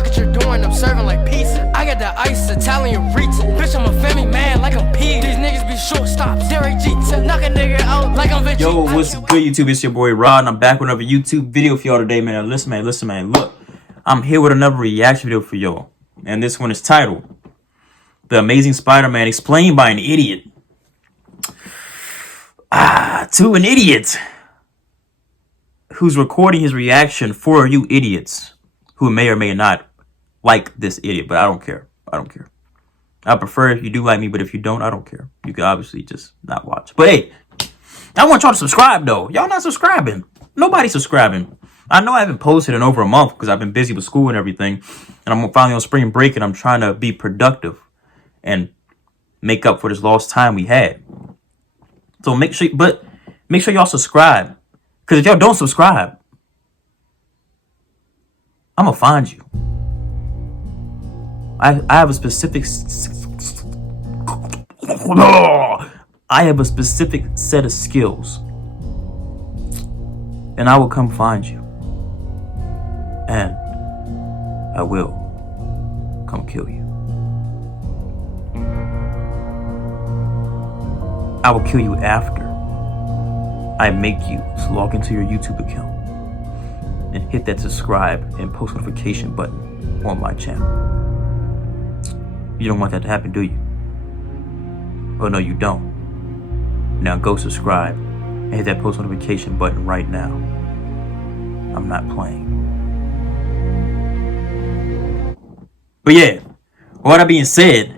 Look what you're doing, I'm serving like pizza. I got the ice, Italian reach. Bitch, I'm a family man like I'm P. These niggas be shortstops. Derek Jeter, knock a nigga out like I'm Vinci. Yo, what's good, YouTube? It's your boy Rod, and I'm back with another YouTube video for y'all today, man. Listen, man. Look, I'm here with another reaction video for y'all, and this one is titled "The Amazing Spider-Man Explained by an Idiot." To an idiot who's recording his reaction for you idiots who may or may not like this idiot, but I don't care. I prefer if you do like me, but if you don't, I don't care. You can obviously just not watch. But hey, I want y'all to subscribe though. Y'all not subscribing. Nobody's subscribing. I know I haven't posted in over a month because I've been busy with school and everything, and I'm finally on spring break, and I'm trying to be productive and make up for this lost time we had. So make sure y'all subscribe, because if y'all don't subscribe, I'm gonna find you. I have a specific set of skills, and I will come find you, and I will come kill you. I will kill you after I make you log into your YouTube account and hit that subscribe and post notification button on my channel. You don't want that to happen, do you? Oh no, you don't. Now go subscribe and hit that post notification button right now. I'm not playing. But yeah, with that being said,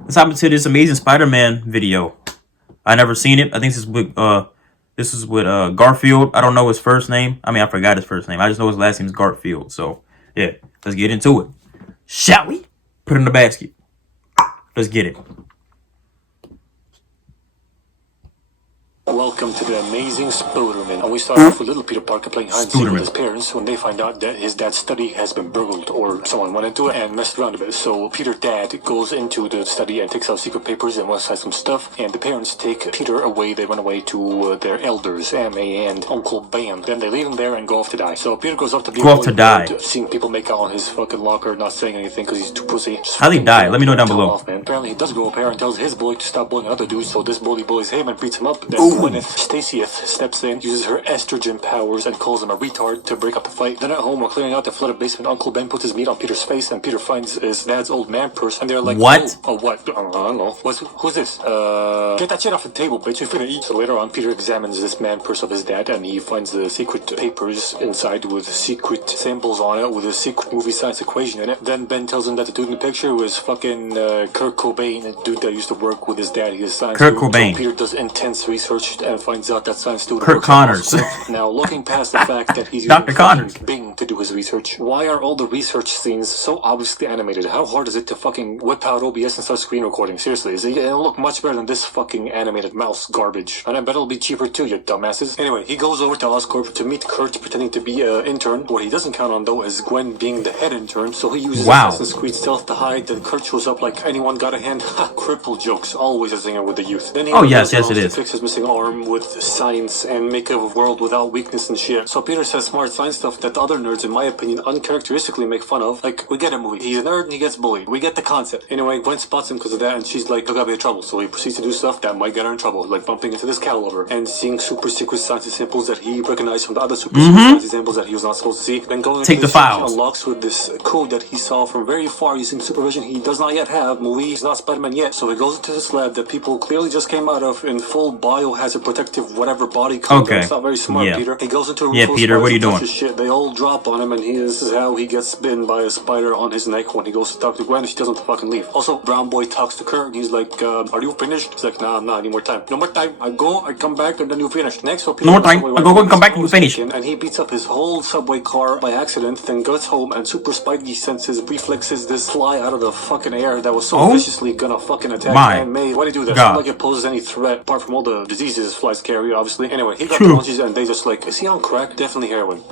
let's hop into this Amazing Spider-Man video. I never seen it. I think this is with Garfield. I don't know his first name. I mean, I forgot his first name. I just know his last name is Garfield. So yeah, let's get into it. Shall we? Put it in the basket. Let's get it. Welcome to the Amazing Spider-Man. And we start off with little Peter Parker playing hide and seek with his parents when they find out that his dad's study has been burgled, or someone went into it and messed around a bit. So Peter's dad goes into the study and takes out secret papers and wants to hide some stuff, and the parents take Peter away. They run away to their elders, M.A. and Uncle Ben. Then they leave him there and go off to die. So Peter goes off to be seeing people make out on his fucking locker, not saying anything because he's too pussy. How'd he die? Let me know down below. Apparently he does go up here and tells his boy to stop bullying other dudes, so this bullies him and beats him up. Then Gwyneth Stacyeth steps in, uses her estrogen powers, and calls him a retard to break up the fight. Then at home, while clearing out the flooded basement, Uncle Ben puts his meat on Peter's face, and Peter finds his dad's old man purse, and they're like, what? Oh, what? I don't know. Who's this? Get that shit off the table, bitch. You're finna eat. So later on, Peter examines this man purse of his dad, and he finds the secret papers inside with secret symbols on it, with a secret movie science equation in it. Then Ben tells him that the dude in the picture was fucking Kurt Cobain, a dude that used to work with his dad. He's a science Kurt student. Cobain. So Peter does intense research and finds out that science student Kurt Connors. Now, looking past the fact that he's Dr. Connors. Bing to do his research, why are all the research scenes so obviously animated? How hard is it to fucking whip out OBS and start screen recording? Seriously, it'll look much better than this fucking animated mouse garbage. And I bet it'll be cheaper too, you dumbasses. Anyway, he goes over to Oscorp to meet Kurt pretending to be an intern. What he doesn't count on, though, is Gwen being the head intern, so he uses Assassin's Creed stealth to hide. Then Kurt shows up like anyone got a hand. Ha, cripple jokes, always a zinger with the youth. Then he yes, it is. Fix his missing arm with science and make a world without weakness and shit. So Peter says smart science stuff that the other nerds, in my opinion, uncharacteristically make fun of. Like, we get a movie. He's a nerd and he gets bullied. We get the concept. Anyway, Gwen spots him because of that, and she's like, look, I'll be in trouble. So he proceeds to do stuff that might get her in trouble, like bumping into this cow lover and seeing super secret science samples that he recognized from the other super secret science samples that he was not supposed to see. Then going into the files, unlocks with this code that he saw from very far using supervision he does not yet have. Movie, he's not Spider-Man yet. So he goes into this lab that people clearly just came out of in full biohazard protective whatever body code. That's not very smart, Peter. He goes into a room full of Peter, what are you doing? Shit. They all drop on him, and this is how he gets bitten by a spider on his neck when he goes to talk to Gwen, and she doesn't fucking leave. Also, Brown Boy talks to Kurt, and he's like, are you finished? He's like, nah, I'm not, any more time. No more time. I go, I come back, and then you finish. Next, so Peter no more time. I go and come back, and you finish. And he beats up his whole subway car by accident, then goes home, and Super Spidey senses reflexes this fly out of the fucking air that was so viciously gonna fucking attack Aunt May. Why do you do that? It's not like it poses any threat, apart from all the diseases flies carry, obviously. Anyway, he got the munchies, and they just like, is he on crack? Definitely heroin.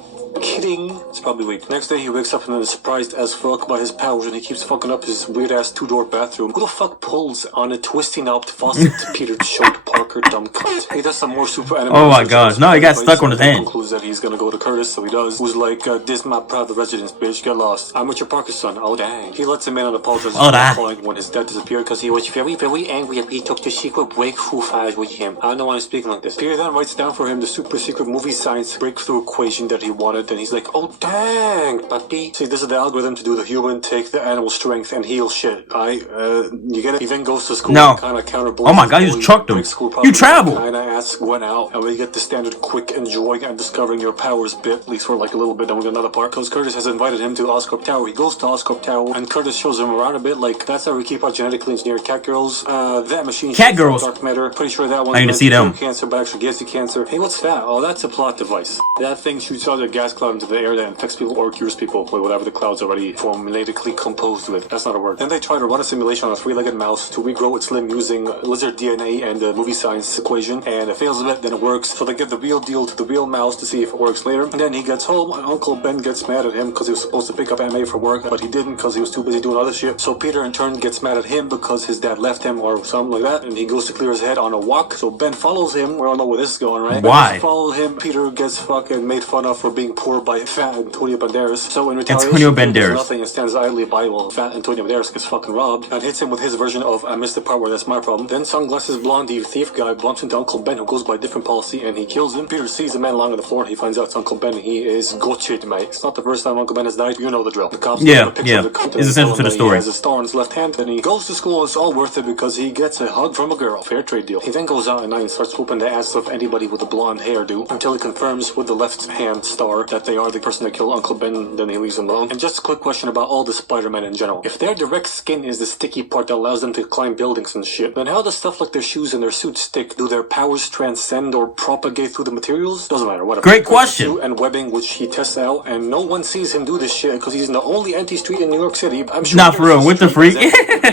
Kidding. It's probably weak. Next day he wakes up and then is surprised as fuck by his powers, and he keeps fucking up his weird ass 2-door bathroom. Who the fuck pulls on a twisty knobbed faucet? Peter showed part Parker, dumb cunt. He does some more super anime. Oh my gosh, no, he got stuck on his hand. Concludes that he's gonna go to Curtis, so he does. Who's like, this my proud residence, bitch, get lost. I'm Richard Parker's son. Oh dang. He lets him in and apologizes for calling when his dad disappeared because he was very, very angry that he took the secret breakthrough files with him. I don't know why I'm speaking like this. Peter then writes down for him the super secret movie science breakthrough equation that he wanted, and he's like, oh dang, puppy. See, this is the algorithm to do the human take the animal strength and heal shit. You get it? He then goes to school and kind of counter. Oh my god, you just chucked him. You travel. And I ask Gwen out, and we get the standard quick enjoying and discovering your powers bit, at least for like a little bit, then we get another part. Because Curtis has invited him to Oscorp Tower. He goes to Oscorp Tower, and Curtis shows him around a bit, like, that's how we keep our genetically engineered cat girls. That machine. Cat girls. Dark matter. Pretty sure that one. I need to see them. Cancer, but actually gives you cancer. Hey, what's that? Oh, that's a plot device. That thing shoots out a gas cloud into the air that infects people or cures people with whatever the cloud's already formulatically composed with. That's not a word. Then they try to run a simulation on a three-legged mouse to regrow its limb using lizard DNA and the movie science equation, and it fails a bit, then it works. So they give the real deal to the real mouse to see if it works later. And then he gets home, and Uncle Ben gets mad at him because he was supposed to pick up Aunt May for work, but he didn't because he was too busy doing other shit. So Peter in turn gets mad at him because his dad left him or something like that, and he goes to clear his head on a walk. So Ben follows him. We all know where this is going, right? Why? Follow him. Peter gets fucking made fun of for being poor by fat Antonio Banderas. So in retaliation, Antonio Peter does Banderas. nothing and stands idly by while fat Antonio Banderas gets fucking robbed and hits him with his version of I missed the part where that's my problem. Then sunglasses blondie thief guy bumps into Uncle Ben, who goes by a different policy, and he kills him. Peter sees the man lying on the floor. He finds out it's Uncle Ben. He is gotchid, mate. It's not the first time Uncle Ben has died. You know the drill. The cops Yeah, take a picture yeah. of the cunt It's essential to the story. He has a star on his left hand, and he goes to school. It's all worth it because he gets a hug from a girl. Fair trade deal. He then goes out at night and starts whooping the ass of anybody with a blonde hairdo until he confirms with the left hand star that they are the person that killed Uncle Ben. Then he leaves them alone. And just a quick question about all the Spider-Men in general. If their direct skin is the sticky part that allows them to climb buildings and shit, then how does stuff like their shoes and their suits stick? Do their powers transcend or propagate through the materials? Doesn't matter, whatever. Great question. And webbing, which he tests out, and no one sees him do this shit because he's in the only empty street in New York City. I'm sure Nah, for real, with the freak.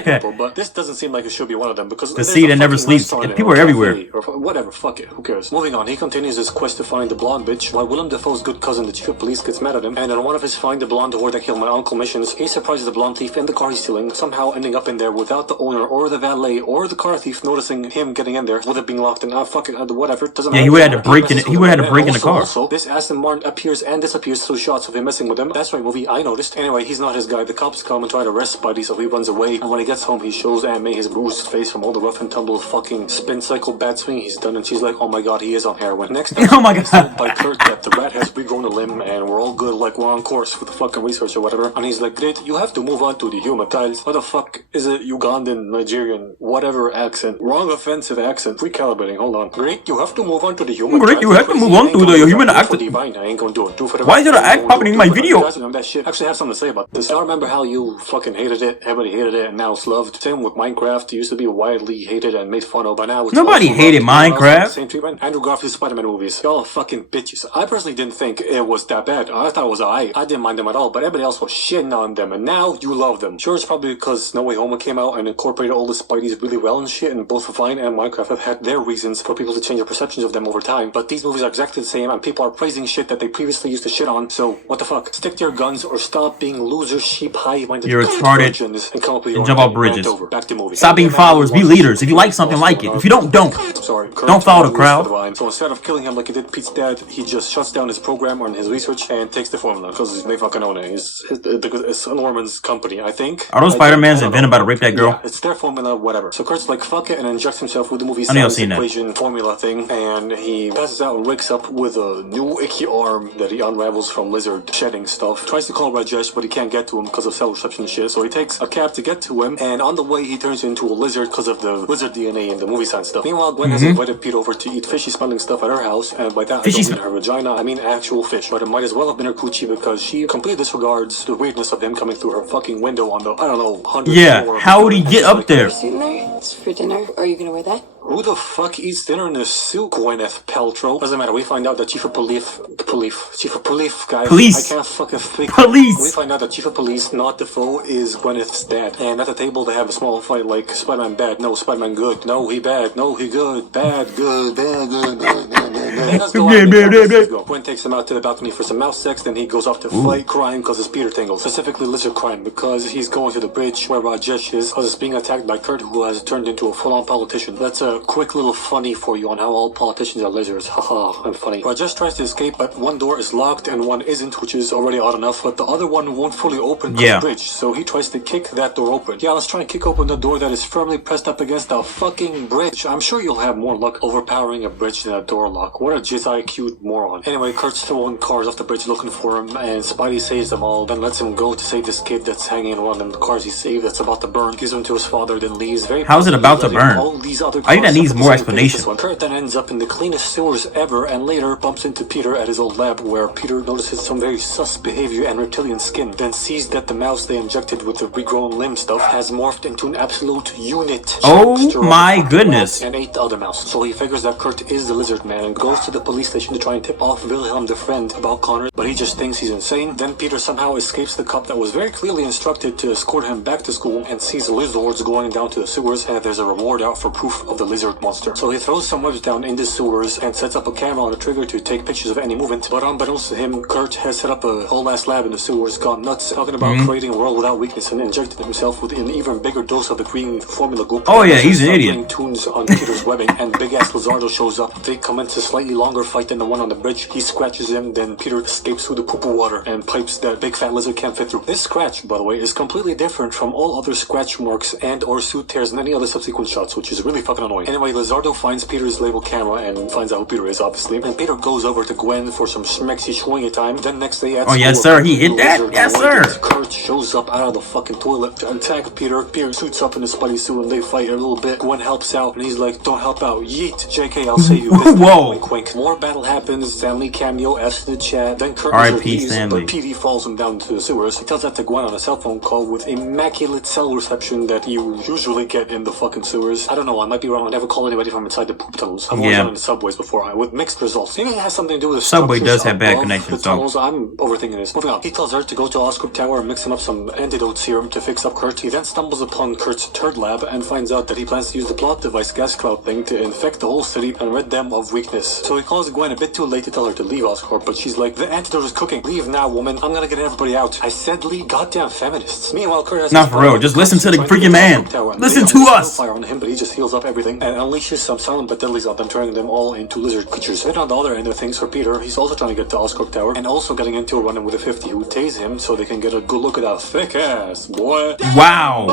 people, but this doesn't seem like it should be one of them because The sea that never sleeps. And people are everywhere. Or whatever, fuck it, who cares? Moving on, he continues his quest to find the blonde bitch, while Willem Dafoe's good cousin, the chief of police, gets mad at him, and on one of his find the blonde whore that killed my uncle missions, he surprises the blonde thief in the car he's stealing, somehow ending up in there without the owner or the valet or the car thief noticing him getting in there, with it being locked in. Fuck it, whatever. Doesn't matter. Yeah, he would have had to break in. He would have had to break in the car. Also, this Aston Martin appears and disappears through shots of him messing with him. That's right, movie. I noticed. Anyway, he's not his guy. The cops come and try to arrest Spidey, so he runs away. And when he gets home, he shows Aunt May his bruised face from all the rough and tumble fucking spin cycle bad swing he's done, and she's like, "Oh my god, he is on heroin." Next, Oh my god. by Kurt that the rat has regrown a limb, and we're all good, like we're on course with the fucking research or whatever. And he's like, "Great, you have to move on to the human tiles." What the fuck is it? Ugandan, Nigerian, whatever accent? Wrong offensive accent. Recalibrating. Hold on. Great, you have to move on to the human. Great, you have to move on to the human accent. I ain't gonna do it. Do for the Why is there an act popping in my video? That shit. Actually, I have something to say about this. I remember how you fucking hated it. Everybody hated it, and now it's loved. Same with Minecraft. It used to be widely hated and made fun of, but now it's Nobody also hated loved. Minecraft. Same treatment. Andrew Garfield's Spider-Man movies. Y'all are fucking bitches. I personally didn't think it was that bad. I thought it was alright. I didn't mind them at all, but everybody else was shitting on them, and now you love them. Sure, it's probably because No Way Home came out and incorporated all the Spideys really well and shit, and both Vine and Minecraft have had their reasons for people to change their perceptions of them over time. But these movies are exactly the same, and people are praising shit that they previously used to shit on. So what the fuck? Stick to your guns or stop being loser, sheep, high-minded. You're retarded. And come up with your And jump own off bridges. rant over. Back to movie. Stop being followers. Be leaders. If you like something, like it. If you don't, don't. Sorry. Don't follow the crowd. So instead of killing him like he did Pete's dad, he just shuts down his program or his research and takes the formula because they fucking own it. It's Norman's company, I think. Are those Spider-Mans invented by to rape that girl? Yeah, it's their formula, whatever. So Kurt's like, fuck it, and injects himself with the movie I know I've science seen that. equation formula thing, and he passes out and wakes up with a new icky arm that he unravels from lizard shedding stuff. Tries to call Rajesh, but he can't get to him because of cell reception and shit, so he takes a cab to get to him, and on the way he turns into a lizard because of the lizard DNA and the movie science stuff. Meanwhile, Gwen has invited Pete over to eat fishy smelling stuff at her house, and by that I don't mean her vagina, I mean actual fish, but it might as well have been her coochie because she completely disregards the weirdness of him coming through her fucking window on the, I don't know, 100th Yeah, floor. how would he get up there? Sitting there? It's for dinner. Are you gonna wear that? Who the fuck eats dinner in a suit, Gwyneth Paltrow? Doesn't matter, we find out that Chief of Police, guys. Police. I can't fucking think. Police. We find out that Chief of Police, not Defoe, is Gwyneth's dad. And at the table they have a small fight like Spider-Man bad, no, Spider-Man good, no, he bad, no, he good, bad, good, bad, good, bad, bad, bad. Let's go out. Let's go. Gwen takes him out to the balcony for some mouse sex, then he goes off to fight crime because it's Peter Tingle. Specifically lizard crime, because he's going to the bridge where Rajesh is, because it's being attacked by Kurt, who has turned into a full-on politician. Let's a quick little funny for you on how all politicians are lizards. Haha, I'm funny. Rajesh tries to escape, but one door is locked and one isn't, which is already odd enough, but the other one won't fully open the bridge, so he tries to kick that door open. Yeah, let's try and kick open the door that is firmly pressed up against the fucking bridge. I'm sure you'll have more luck overpowering a bridge than a door lock. What a jizz IQ'd moron. Anyway, Kurt's throwing cars off the bridge looking for him, and Spidey saves them all, then lets him go to save this kid that's hanging in one of the cars he saved that's about to burn, gives him to his father, then leaves. How is it about to burn? I think that needs more explanation. Kurt then ends up in the cleanest sewers ever, and later bumps into Peter at his old lab, where Peter notices some very sus behavior and reptilian skin, then sees that the mouse they injected with the regrown limb stuff has morphed into an absolute unit. Oh my goodness. And ate the other mouse. So he figures that Kurt is the lizard man and goes to the police station to try and tip off Wilhelm the friend about Connor, but he just thinks he's insane. Then Peter somehow escapes the cop that was very clearly instructed to escort him back to school and sees lizards going down to the sewers, and there's a reward out for proof of the lizard monster. So he throws some webs down in the sewers and sets up a camera on a trigger to take pictures of any movement, but unbeknownst to him, Kurt has set up a whole ass lab in the sewers, gone nuts, talking about creating a world without weakness, and injected himself with an even bigger dose of the green formula goop. Oh yeah, he's an idiot. Tunes on Peter's webbing, and big ass Lizardo shows up. They commence a slightly longer fight than the one on the bridge. He scratches him, then Peter escapes through the poo-poo water and pipes that big fat lizard can't fit through. This scratch, by the way, is completely different from all other scratch marks and or suit tears in any other subsequent shots, which is really fucking annoying. Anyway, Lizardo finds Peter's label camera and finds out who Peter is, obviously. And Peter goes over to Gwen for some schmexy swingy time. Then next day at oh yes sir, he hit that. Yes sir. Kurt shows up out of the fucking toilet to attack Peter. Peter suits up in his Spidey suit and they fight a little bit. Gwen helps out and he's like, don't help out. Yeet. JK, I'll save you. Whoa. Wink, wink. More battle happens. Stanley cameo, F's in the chat. Then Kurt R.I.P. Stanley. but PD falls him down to the sewers. He tells that to Gwen on a cell phone call with immaculate cell reception that you usually get in the fucking sewers. I don't know, I might be wrong. I never call anybody from inside the poop tunnels. I've always done in the subways before, with mixed results. Maybe it has something to do with the subway does have bad connections, the tunnels. I'm overthinking this. Moving on. He tells her to go to Oscorp Tower and mix him up some antidote serum to fix up Kurt. He then stumbles upon Kurt's turd lab and finds out that he plans to use the plot device gas cloud thing to infect the whole city and rid them of weakness. So he calls Gwen a bit too late to tell her to leave Oscorp, but she's like, the antidote is cooking. Leave now, woman. I'm gonna get everybody out. I said leave, goddamn feminists. Meanwhile, Kurt has not for real. Just listen to the freaking man. Listen to us. Fire on him, but he just heals up everything and unleashes some silent but deadlies on them, turning them all into lizard creatures. Then on the other end of things for Peter, he's also trying to get to Oscorp Tower and also getting into a run-in with a 50 who tase him so they can get a good look at that thick ass, boy. Wow.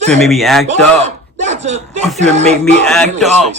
Finna make me act up. Finna make me act up.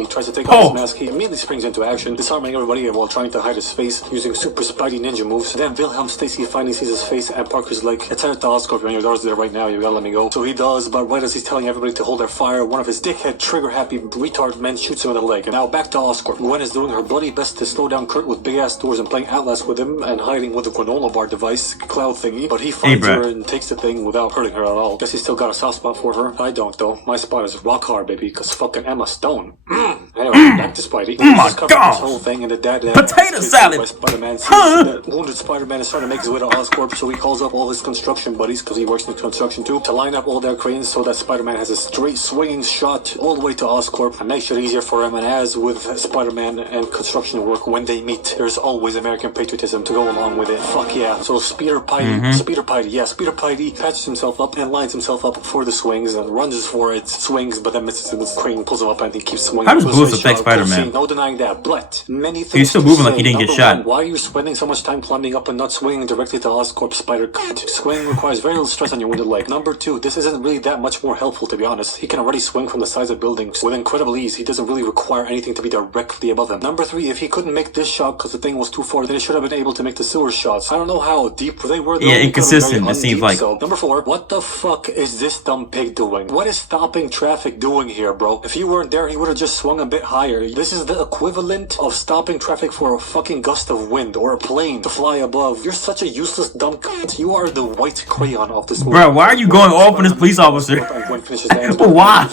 He tries to take off his mask. He immediately springs into action, disarming everybody while trying to hide his face using super Spidey ninja moves. Then Wilhelm Stacy finally sees his face and Parker's like, it's at the Oscorp, and your daughter's there right now, you gotta let me go. So he does, but right as he's telling everybody to hold their fire, one of his dickhead trigger-happy retard men shoots him in the leg. And now back to Oscorp. Gwen is doing her bloody best to slow down Kurt with big-ass doors and playing Outlast with him and hiding with the granola bar device, cloud thingy, but he finds her and takes the thing without hurting her at all. Guess he's still got a soft spot for her. I don't, though. My spot is rock hard, baby, because fucking Emma Stone. Anyway, back to Spidey. Oh my god! This whole thing and the dad potato salad! Spider-Man sees that wounded Spider-Man is trying to make his way to Oscorp, so he calls up all his construction buddies, because he works in construction too, to line up all their cranes so that Spider-Man has a straight swinging shot all the way to Oscorp and makes it easier for him. And as with Spider-Man and construction work, when they meet, there's always American patriotism to go along with it. Fuck yeah. So Speeder Spidey patches himself up and lines himself up for the swings and runs for it, swings, but then misses his crane, pulls him up, and he keeps swinging. How does bullets affect Spider-Man? No denying that, but many things. He's still moving like he didn't get shot. Why are you spending so much time climbing up and not swinging directly to Oscorp Spider? Swinging requires very little stress on your wounded leg. Number two, this isn't really that much more helpful, to be honest. He can already swing from the sides of buildings with incredible ease. He doesn't really require anything to be directly above him. Number three, if he couldn't make this shot because the thing was too far, then he should have been able to make the sewer shots. I don't know how deep they were, though. Yeah, inconsistent, it seems like. So, number four, what the fuck is this dumb pig doing? What is stopping traffic doing here, bro? If you weren't there, he would have just swung a bit higher. This is the equivalent of stopping traffic for a fucking gust of wind or a plane to fly above. You're such a useless dumb cunt. You are the white crayon of this movie. Bro, why are you going off on this police officer? Why?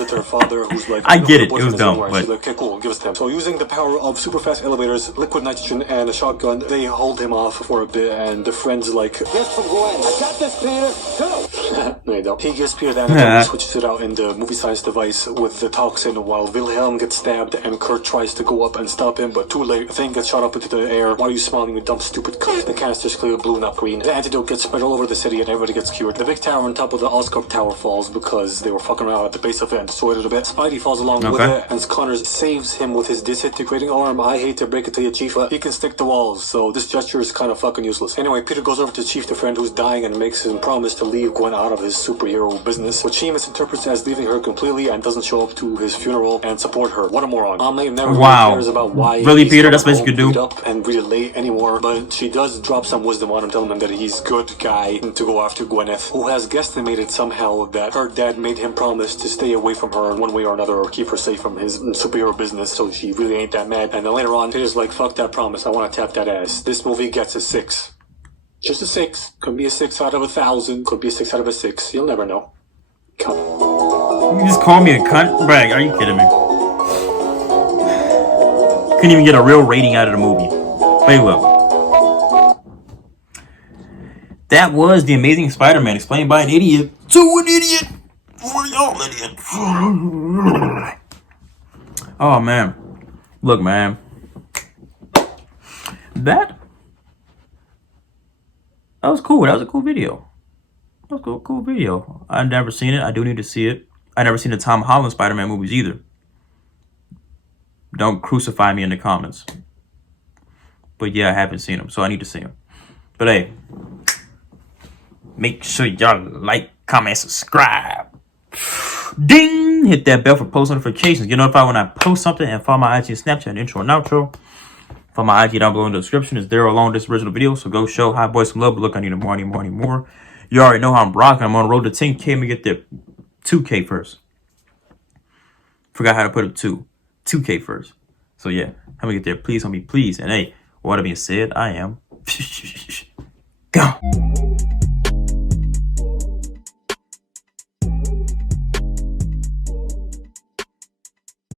I get it. It was dumb, but like, okay, cool, give us time. So using the power of super fast elevators, liquid nitrogen, and a shotgun, they hold him off for a bit, and the friend's like, "This for Gwen. I got this, Peter. Go." No, you don't. He gives Peter the antidote, switches it out in the movie science device with the toxin, while Wilhelm gets stabbed and Kurt tries to go up and stop him, but too late. The thing gets shot up into the air. Why are you smiling, you dumb stupid cunt? The canister's clearly blue, not green. The antidote gets spread all over the city and everybody gets cured. The big tower on top of the Oscorp tower falls because they were fucking around at the base of it and destroyed it a bit. Spidey falls along with it, and Connors saves him with his disintegrating arm. I hate to break it to you, Chief, but he can stick to walls, so this gesture is kind of fucking useless. Anyway, Peter goes over to Chief, the friend who's dying, and makes him promise to leave Gwen out of his superhero business, which he misinterprets as leaving her completely and doesn't show up to his funeral and support her. What a moron. May never really cares about why really, Peter? That's what you could do. Up and really late anymore, but she does drop some wisdom on him, telling him that he's good guy to go after Gwyneth, who has guesstimated somehow that her dad made him promise to stay away from her in one way or another, or keep her safe from his superhero business, so she really ain't that mad. And then later on, Peter's like, fuck that promise, I want to tap that ass. This movie gets a 6. Just a 6. Could be a 6 out of 1,000. Could be a 6 out of a 6. You'll never know. Come. You just call me a cunt? Brag, are you kidding me? Couldn't even get a real rating out of the movie. Wait, look. That was The Amazing Spider-Man explained by an idiot to an idiot for y'all idiots. Oh, man. Look, man. That was cool. That was a cool video. That was a cool video. I've never seen it. I do need to see it. I've never seen the Tom Holland Spider-Man movies either. Don't crucify me in the comments. But yeah, I haven't seen them, so I need to see them. But hey, make sure y'all like, comment, subscribe. Ding! Hit that bell for post notifications. Get notified when I post something, and follow my IG and Snapchat intro and outro. Follow my IG down below in the description. It's there along this original video, so go show Hot Boy some love. But look, I need more. You already know how I'm rocking. I'm on the road to 10K. Let me get there 2K first. Forgot how to put it 2K first. So yeah, help me get there. Please help me, please. And hey, with that being said, I am go.